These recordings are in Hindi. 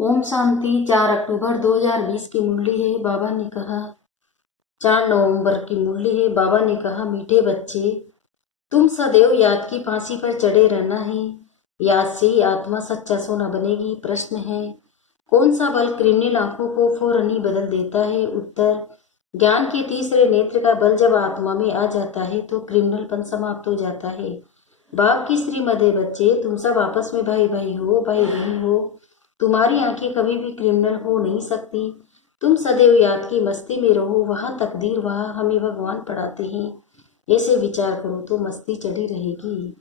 ओम शांति। 4 अक्टूबर 2020 की मुरली है। बाबा ने कहा 4 नवंबर की मुरली है। बाबा ने कहा, मीठे बच्चे, तुम सदैव याद की फांसी पर चढ़े रहना है। याद से ही आत्मा सच्चा सोना बनेगी। प्रश्न है, कौन सा बल क्रिमिनल आंखों को फौरन ही बदल देता है? उत्तर, ज्ञान के तीसरे नेत्र का बल जब आत्मा में आ जाता है तो क्रिमिनलपन समाप्त हो जाता है। बाप की श्रीमद है, बच्चे, तुम सब आपस में भाई भाई हो, भाई बहन हो। तुम्हारी आंखें कभी भी क्रिमिनल हो नहीं सकती। तुम सदैव याद की मस्ती में रहो, वहाँ तकदीर, वहाँ हमें भगवान पढ़ाते हैं। ऐसे विचार करो तो मस्ती चली रहेगी।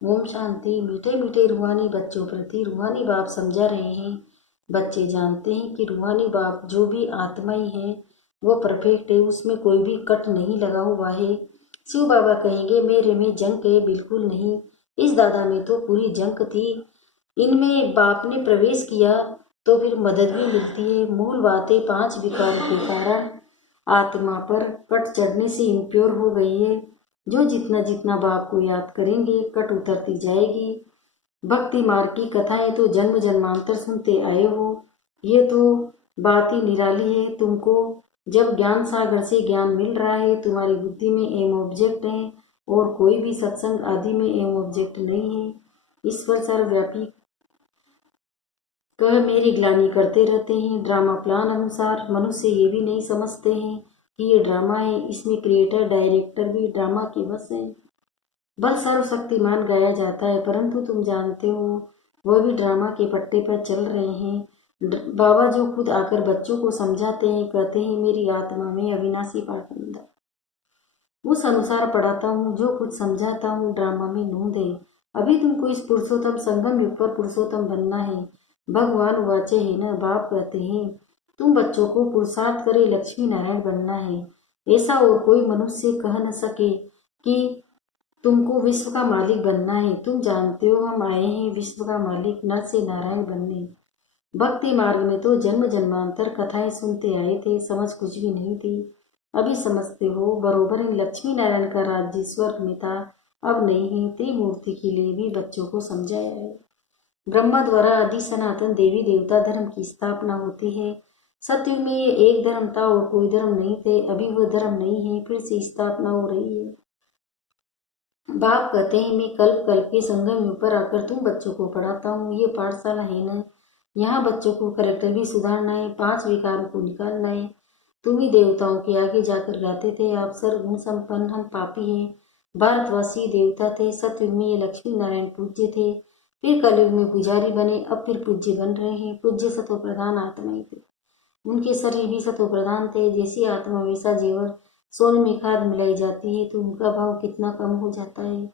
ओम शांति। मीठे मीठे रूहानी बच्चों प्रति रूहानी बाप समझा रहे हैं। बच्चे जानते हैं कि रूहानी बाप जो भी आत्मा ही है वो परफेक्ट है, उसमें कोई भी कट नहीं लगा हुआ है। शिव बाबा कहेंगे, मेरे में जंक है? बिल्कुल नहीं। इस दादा में तो पूरी जंक थी। इनमें बाप ने प्रवेश किया तो फिर मदद भी मिलती है। मूल बातें 5 विकारों के कारण आत्मा पर कट चढ़ने से इम्प्योर हो गई है। जो जितना जितना बाप को याद करेंगे कट उतरती जाएगी। भक्ति मार्ग की कथाएं तो जन्म जन्मांतर सुनते आए हो। ये तो बात ही निराली है। तुमको जब ज्ञान सागर से ज्ञान मिल रहा है, तुम्हारी बुद्धि में एम ऑब्जेक्ट है और कोई भी सत्संग आदि में एम ऑब्जेक्ट नहीं है। ईश्वर सर्वव्यापी कह मेरी ग्लानि करते रहते हैं। ड्रामा प्लान अनुसार मनुष्य ये भी नहीं समझते हैं कि ये ड्रामा है। इसमें क्रिएटर डायरेक्टर भी ड्रामा के बस हैं। बल सर्वशक्तिमान गाया जाता है, परंतु तुम जानते हो वह भी ड्रामा के पट्टे पर चल रहे हैं। बाबा जो खुद आकर बच्चों को समझाते हैं, कहते हैं मेरी आत्मा में अविनाशी पाठंदा, उस अनुसार पढ़ाता हूँ। जो कुछ समझाता हूँ ड्रामा में नूंद है। अभी तुमको इस पुरुषोत्तम संगम युग पर पुरुषोत्तम बनना है। भगवान वाचे है न, बाप कहते हैं तुम बच्चों को पुरुषार्थ करे लक्ष्मी नारायण बनना है। ऐसा और कोई मनुष्य कह न सके कि तुमको विश्व का मालिक बनना है। तुम जानते हो हम आए हैं विश्व का मालिक नर से नारायण बनने। भक्ति मार्ग में तो जन्म जन्मांतर कथाएं सुनते आए थे, समझ कुछ भी नहीं थी। अभी समझते हो। बरोबर इन लक्ष्मी नारायण का राज्य स्वर्ग में था, अब नहीं है। त्रिमूर्ति के लिए भी बच्चों को समझाया है। ब्रह्मा द्वारा आदि सनातन देवी देवता धर्म की स्थापना होती है। सतयुग में ये एक धर्म था और कोई धर्म नहीं थे। अभी वह धर्म नहीं है, फिर से स्थापना हो रही है। बाप कहते हैं मैं कल्प कल्प के संगम युग पर आकर तुम बच्चों को पढ़ाता हूँ। ये पाठशाला है न, यहाँ बच्चों को करेक्टर भी सुधारना है, 5 विकारों को निकालना है। तुम ही देवताओं के आगे जाकर गाते थे, आप सर्वगुण संपन्न, हम पापी हैं। भारतवासी देवता थे। सतयुग में ये लक्ष्मी नारायण पूज्य थे, फिर कलयुग में पुजारी बने, अब फिर पूज्य बन रहे हैं। पूज्य सतो प्रधान आत्माएं थे, उनके शरीर भी सतो प्रधान थे। जैसी आत्मा वैसा जेवर। सोने में खाद मिलाई जाती है तो उनका भाव कितना कम हो जाता है।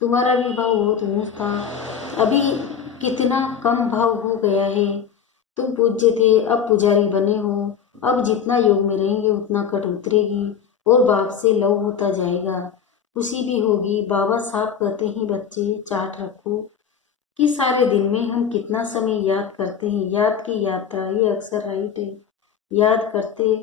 तुम्हारा भी भाव बहुत ऊंच था, अभी कितना कम भाव हो गया है। तुम पूज्य थे, अब पुजारी बने हो। अब जितना योग में रहेंगे उतना कट उतरेगी और बाप से लव होता जाएगा। खुशी भी होगी। बाबा साहब कहते हैं बच्चे चार्ट रखो कि सारे दिन में हम कितना समय याद करते हैं। याद की यात्रा ये अक्सर राइट है। याद करते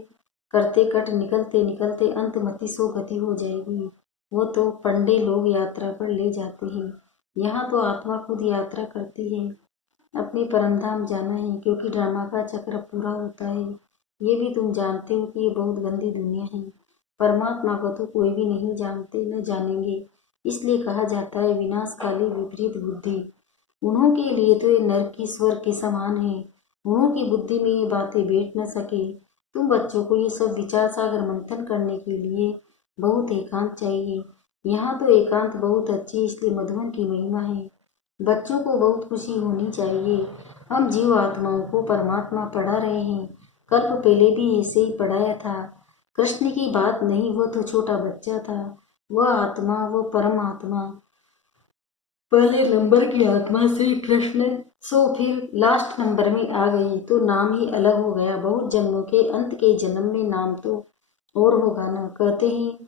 करते कट निकलते निकलते अंतमति सो गति हो जाएगी। वो तो पंडे लोग यात्रा पर ले जाते हैं, यहाँ तो आत्मा खुद यात्रा करती है। अपने परमधाम जाना है, क्योंकि ड्रामा का चक्र पूरा होता है। ये भी तुम जानते हो कि ये बहुत गंदी दुनिया है। परमात्मा को तो कोई भी नहीं जानते, न जानेंगे। इसलिए कहा जाता है विनाशकाली विपरीत बुद्धि। उन्हों के लिए तो ये नरक की स्वर्ग के समान है। उन्हों की बुद्धि में ये बातें बैठ न सके। तुम बच्चों को ये सब विचार सागर मंथन करने के लिए बहुत एकांत चाहिए। यहाँ तो एकांत बहुत अच्छी, इसलिए मधुबन की महिमा है। बच्चों को बहुत खुशी होनी चाहिए। हम जीव आत्माओं को परमात्मा पढ़ा रहे हैं। कल्प पहले भी ऐसे ही पढ़ाया था। कृष्ण की बात नहीं, वो तो छोटा बच्चा था। वह आत्मा, वो परमात्मा पहले नंबर की आत्मा से कृष्ण सो फिर लास्ट नंबर में आ गई तो नाम ही अलग हो गया। बहुत जन्मों के अंत के जन्म में नाम तो और होगा ना। कहते हैं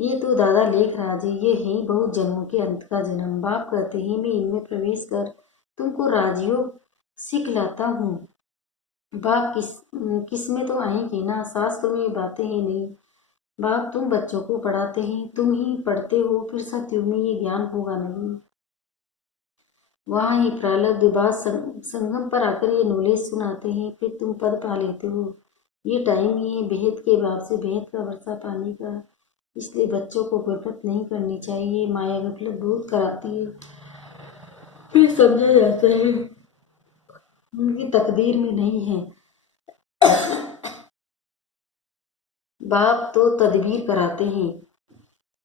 ये तो दादा लेख राज है, ये है बहुत जन्मों के अंत का जन्म। बाप कहते हैं मैं इनमें प्रवेश कर तुमको राजयोग सिखलाता हूँ। बाप किस में तो आएंगे ना, शास्त्र में बातें ही नहीं। बाप तुम बच्चों को पढ़ाते हैं, तुम ही पढ़ते हो, फिर सतयुग में ये ज्ञान होगा नहीं। वहाँ ही प्रारब्ध विवाद संगम पर आकर ये नॉलेज सुनाते हैं, फिर तुम पद पा लेते हो। ये टाइम ही है बेहद के बाप से बेहद का वर्षा पानी का। इसलिए बच्चों को गफलत नहीं करनी चाहिए। माया गफलत बहुत कराती है, फिर समझा जाता है उनकी तकदीर में नहीं है। बाप तो तदबीर कराते हैं।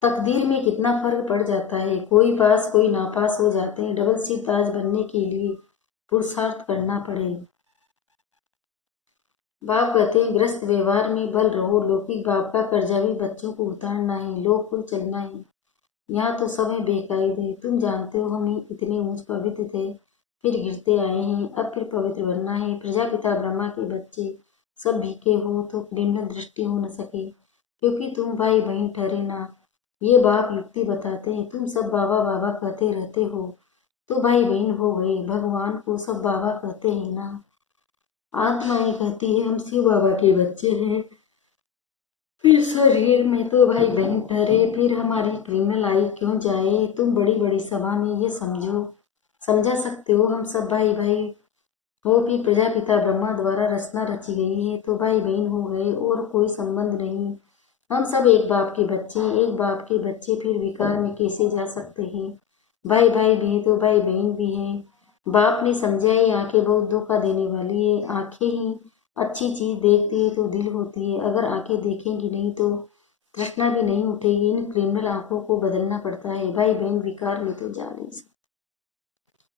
तकदीर में कितना फर्क पड़ जाता है, कोई पास कोई नापास हो जाते हैं। डबल सिरताज बनने के लिए पुरुषार्थ करना पड़े। बाप कहते हैं ग्रस्त व्यवहार में बल रहो। लौकिक बाप का कर्जा भी बच्चों को उतारना है, लोक को चलना है। यहाँ तो समय बेकायद है। तुम जानते हो हम इतने ऊंच पवित्र थे, फिर गिरते आए हैं, अब फिर पवित्र बनना है। प्रजापिता ब्रह्मा के बच्चे सब भीखे हो तो निम्न दृष्टि हो न सके, क्योंकि तुम भाई बहन ठहरे ना। ये बाप युक्ति बताते हैं। तुम सब बाबा बाबा कहते रहते हो तो भाई बहन हो गए। भगवान को सब बाबा कहते हैं ना। आत्माएं कहती है हम शिव बाबा के बच्चे हैं, फिर शरीर में तो भाई बहन ठहरे। फिर हमारी क्रिमिनल आई क्यों जाए। तुम बड़ी बड़ी सभा में ये समझा सकते हो हम सब भाई भाई हो कि प्रजापिता ब्रह्मा द्वारा रचना रची गई है तो भाई बहन हो गए और कोई संबंध नहीं। हम सब एक बाप के बच्चे, एक बाप के बच्चे फिर विकार में कैसे जा सकते हैं। भाई भाई भी है तो भाई बहन भी है। बाप ने समझा ये आंखें बहुत धोखा देने वाली है। आंखें ही अच्छी चीज देखती है तो दिल होती है, अगर आंखें देखेंगी नहीं तो तृष्णा भी नहीं उठेगी। इन क्रिमिनल आंखों को बदलना पड़ता है। भाई बहन विकार में तो जा नहीं सकते।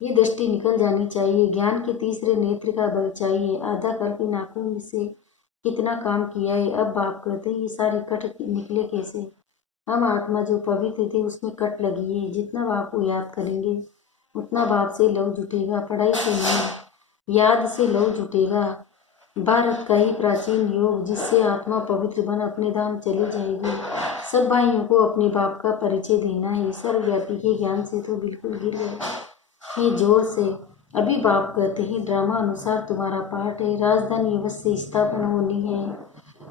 ये दृष्टि निकल जानी चाहिए। ज्ञान के तीसरे नेत्र का बल चाहिए। आधा कल्प इन आंखों में से कितना काम किया है। अब बाप कहते ये सारे कट निकले कैसे। हम आत्मा जो पवित्र थे उसमें कट लगी है। जितना बाप को याद करेंगे उतना बाप से लव जुटेगा, पढ़ाई से नहीं याद से लव जुटेगा। भारत का ही प्राचीन योग जिससे आत्मा पवित्र बन अपने धाम चली जाएगी। सब भाइयों को अपने बाप का परिचय देना है। सर्वव्यापी के ज्ञान से तो बिल्कुल गिर गए ये जोर से। अभी बाप कहते हैं ड्रामा अनुसार तुम्हारा पाठ है। राजधानी अवश्य स्थापना होनी है।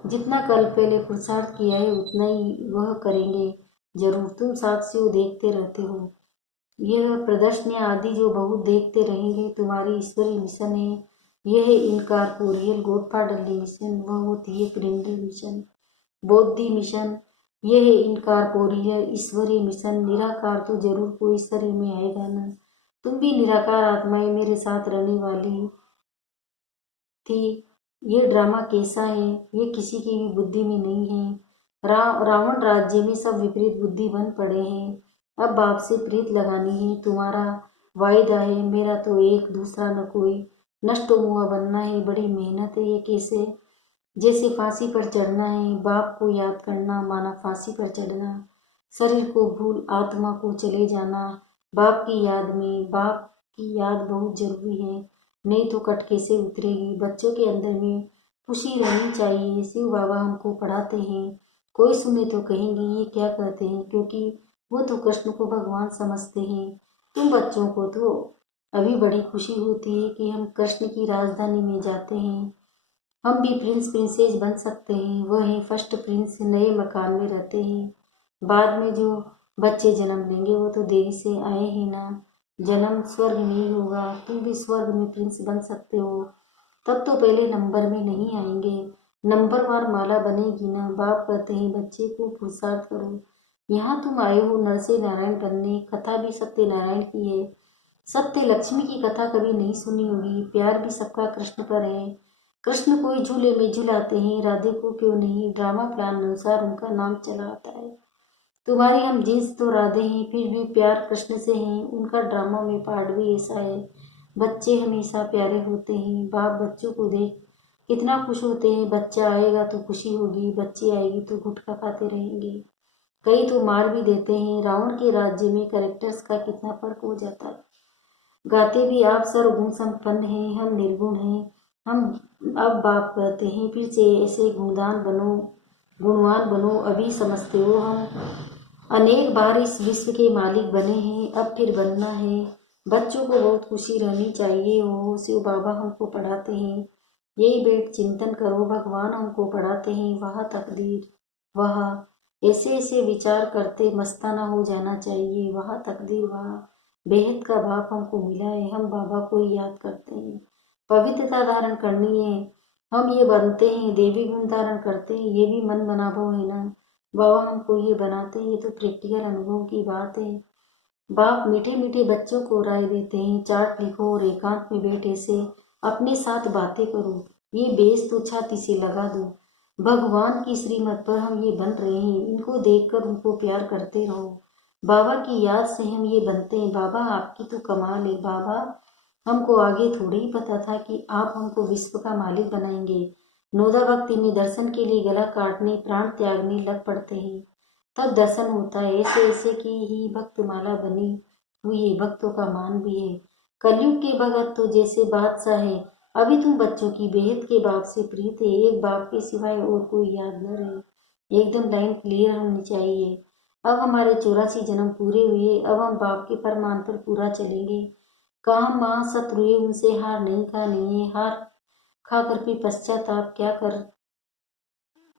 जितना कल पहले पुरुषार्थ किया है उतना ही वह करेंगे जरूर। तुम साक्षियों देखते रहते हो। यह प्रदर्शनी आदि जो बहुत देखते रहेंगे तुम्हारी ईश्वरीय मिशन है। यह है इनकारपोरियल गॉडफादरली मिशन, वह होती है क्रिमिनल मिशन, बौद्धि मिशन। यह है इनकारपोरियल ईश्वरीय मिशन। निराकार तो जरूर कोई शरीर में आएगा ना। तुम भी निराकार आत्माएं मेरे साथ रहने वाली थी। ये ड्रामा कैसा है ये किसी की भी बुद्धि में नहीं है। रावण राज्य में सब विपरीत बुद्धि बन पड़े हैं। अब बाप से प्रीत लगानी है। तुम्हारा वायदा है, मेरा तो एक दूसरा न कोई। नष्ट मुआ बनना है, बड़ी मेहनत है। ये कैसे जैसे फांसी पर चढ़ना है। बाप को याद करना माना फांसी पर चढ़ना। शरीर को भूल आत्मा को चले जाना। बाप की याद में, बाप की याद बहुत जरूरी है, नहीं तो कट कैसे उतरेगी। बच्चों के अंदर में खुशी रहनी चाहिए। शिव बाबा हमको पढ़ाते हैं। कोई सुने तो कहेंगे ये क्या कहते हैं, क्योंकि वो तो कृष्ण को भगवान समझते हैं। तुम बच्चों को तो अभी बड़ी खुशी होती है कि हम कृष्ण की राजधानी में जाते हैं। हम भी प्रिंस प्रिंसेस बन सकते हैं। वह है फर्स्ट प्रिंस, नए मकान में रहते हैं। बाद में जो बच्चे जन्म लेंगे वो तो देवी से आए हैं ना। जन्म स्वर्ग में ही होगा। तुम भी स्वर्ग में प्रिंस बन सकते हो। तब तो पहले नंबर में नहीं आएंगे, नंबरवार माला बनेगी ना। बाप कहते हैं बच्चे को पुरुषार्थ करो। यहाँ तुम आए हो नर से नारायण बनने। कथा भी सत्य नारायण की है। सत्य लक्ष्मी की कथा कभी नहीं सुनी होगी। प्यार भी सबका कृष्ण पर है। कृष्ण कोई झूले में झुलाते हैं, राधे को क्यों नहीं। ड्रामा प्लान अनुसार उनका नाम चला आता है। तुम्हारी हम जींस तो राधे हैं, फिर भी प्यार कृष्ण से है। उनका ड्रामा में पार्ट भी ऐसा है। बच्चे हमेशा प्यारे होते हैं। बाप बच्चों को देख कितना खुश होते हैं। बच्चा आएगा तो खुशी होगी, बच्ची आएगी तो गुटखा खाते रहेंगे। कई तो मार भी देते हैं। रावण के राज्य में कैरेक्टर्स का कितना फर्क हो जाता है। गाते भी आप सर्वगुण संपन्न हैं, हम निर्गुण हैं। हम अब बाप कहते हैं फिर से ऐसे गुणवान बनो। अभी समझते हो हम अनेक बार इस विश्व के मालिक बने हैं, अब फिर बनना है। बच्चों को बहुत खुशी रहनी चाहिए। हो शिव बाबा हमको पढ़ाते हैं, यही बैठ चिंतन करो। भगवान हमको पढ़ाते हैं, वह तकदीर वह। ऐसे ऐसे विचार करते मस्ताना हो जाना चाहिए। वह तकदीर वह। बेहद का बाप हमको मिला है, हम बाबा को ही याद करते हैं। पवित्रता धारण करनी है, हम ये बनते हैं, देवी गुण धारण करते हैं, ये भी मन बनावो है ना। बाबा हमको ये बनाते हैं, ये तो प्रैक्टिकल अनुभव की बात है। बाप मीठे मीठे बच्चों को राय देते हैं, चार्ट लिखो और एकांत में बैठे से अपने साथ बातें करो, ये बेस तो छाती से लगा दो। भगवान की श्रीमत पर हम ये बन रहे हैं, इनको देखकर उनको प्यार करते रहो। बाबा की याद से हम ये बनते हैं। बाबा आपकी तो कमाल है। बाबा हमको आगे थोड़ी ही पता था कि आप हमको विश्व का मालिक बनाएंगे। नोदा भक्ति में दर्शन के लिए गला काटने प्राण त्यागने लग पड़ते हैं, तब दर्शन होता है। ऐसे ऐसे की ही भक्त माला बनी हुई है, भक्तों का मान भी है। कलयुग के भगत तो जैसे बादशाह है, अभी तुम बच्चों की बेहद के बाप से प्रीत है, एक बाप के सिवाय और कोई याद न रहे। एकदम लाइन क्लियर होनी चाहिए। अब हमारे 84 जन्म पूरे हुए, अब हम बाप के फरमान पर पूरा चलेंगे। काम माँ शत्रुए उनसे हार नहीं खानी है, हार खा कर के पश्चाताप क्या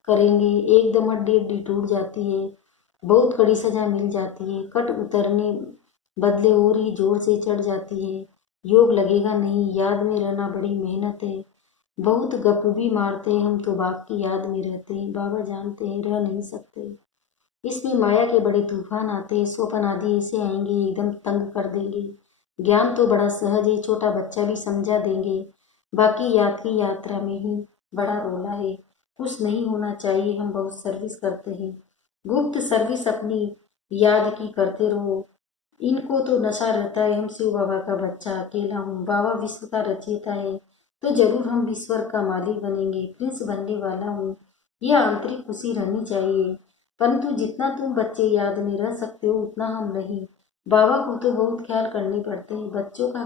करेंगे। एकदम हड्डी हड्डी टूट जाती है, बहुत कड़ी सजा मिल जाती है, कट उतरने बदले और ही जोर से चढ़ जाती है। योग लगेगा नहीं, याद में रहना बड़ी मेहनत है। बहुत गप भी मारते हैं हम तो बाप की याद में रहते हैं। बाबा जानते हैं रह नहीं सकते, इसमें माया के बड़े तूफान आते हैं, स्वप्न आदि ऐसे आएंगे एकदम तंग कर देंगे। ज्ञान तो बड़ा सहज है, छोटा बच्चा भी समझा देंगे, बाकी याद की यात्रा में ही बड़ा रोला है। कुछ नहीं होना चाहिए, हम बहुत सर्विस करते हैं, गुप्त सर्विस अपनी याद की करते रहो। इनको तो नशा रहता है हम शिव बाबा का बच्चा अकेला हूँ, बाबा विश्व का रचयिता है, तो जरूर हम ईश्वर का मालिक बनेंगे, प्रिंस बनने वाला हूँ। यह आंतरिक खुशी रहनी चाहिए। परंतु जितना तुम बच्चे याद में रह सकते हो उतना हम नहीं। बाबा को तो बहुत ख्याल करने पड़ते हैं। बच्चों को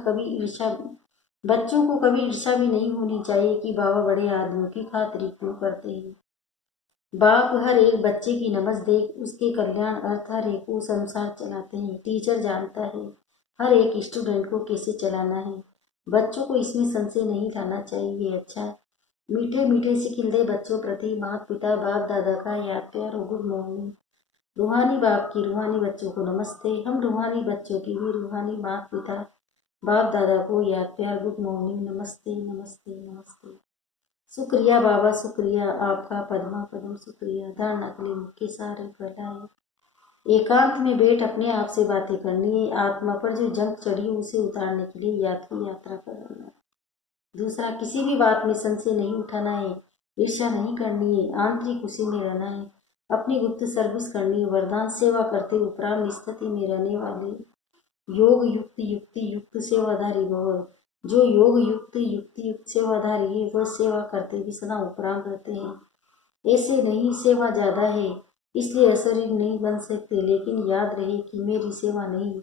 कभी ईर्षा भी नहीं होनी चाहिए कि बाबा बड़े आदमियों की खातिर क्यों करते हैं। बाप हर एक बच्चे की नब्ज देख उसके कल्याण अर्थ हर एक को उस अनुसार चलाते हैं। टीचर जानता है हर एक स्टूडेंट को कैसे चलाना है। बच्चों को इसमें संशय नहीं लाना चाहिए। अच्छा है, मीठे मीठे से खिलते बच्चों प्रति माता पिता बाप दादा का याद प्यार और गुड मॉर्निंग। रूहानी बाप की रूहानी बच्चों को नमस्ते। हम रूहानी बच्चों की भी रूहानी माता पिता बाप दादा को याद प्यार गुड मॉर्निंग, नमस्ते नमस्ते नमस्ते। शुक्रिया बाबा, शुक्रिया आपका पद्मा पद्म शुक्रिया। धारणा के लिए मुख्य सार पहला है एकांत में बैठ अपने आप से बातें करनी है। आत्मा पर जो जंग चढ़ी उसे उतारने के लिए याद की यात्रा करना है। दूसरा, किसी भी बात में संशय नहीं उठाना है, ईर्ष्या नहीं करनी है, आंतरिक खुशी में रहना है, अपनी गुप्त सर्विस करनी है। वरदान सेवा करते उपराम स्थिति में रहने वाले योग युक्त युक्ति युक्त सेवाधारी भव। जो योग युक्त युक्ति युक्त सेवाधारी है वह सेवा करते भी सदा उपराम रहते हैं। ऐसे नहीं सेवा ज्यादा है इसलिए अशरीर नहीं बन सकते, लेकिन याद रहे कि मेरी सेवा नहीं,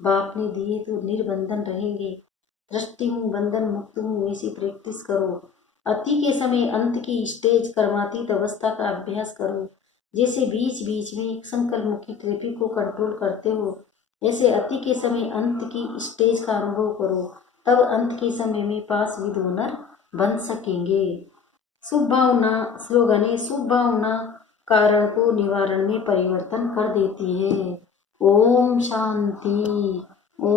बाप ने दिए तो निर्बंधन रहेंगे। दृष्टि हूँ, बंधन मुक्त हूँ, ऐसी प्रैक्टिस करो। अति के समय अंत की स्टेज कर्मातीत अवस्था का अभ्यास करो। जैसे बीच बीच में संकल्प मुखी ट्रैफिक को कंट्रोल करते हो, ऐसे अति के समय अंत की स्टेज का अनुभव करो, तब अंत के समय में पास विद ओनर बन सकेंगे। शुभ भावना स्लोगन है, शुभ भावना कारण को निवारण में परिवर्तन कर देती है। ओम शांति।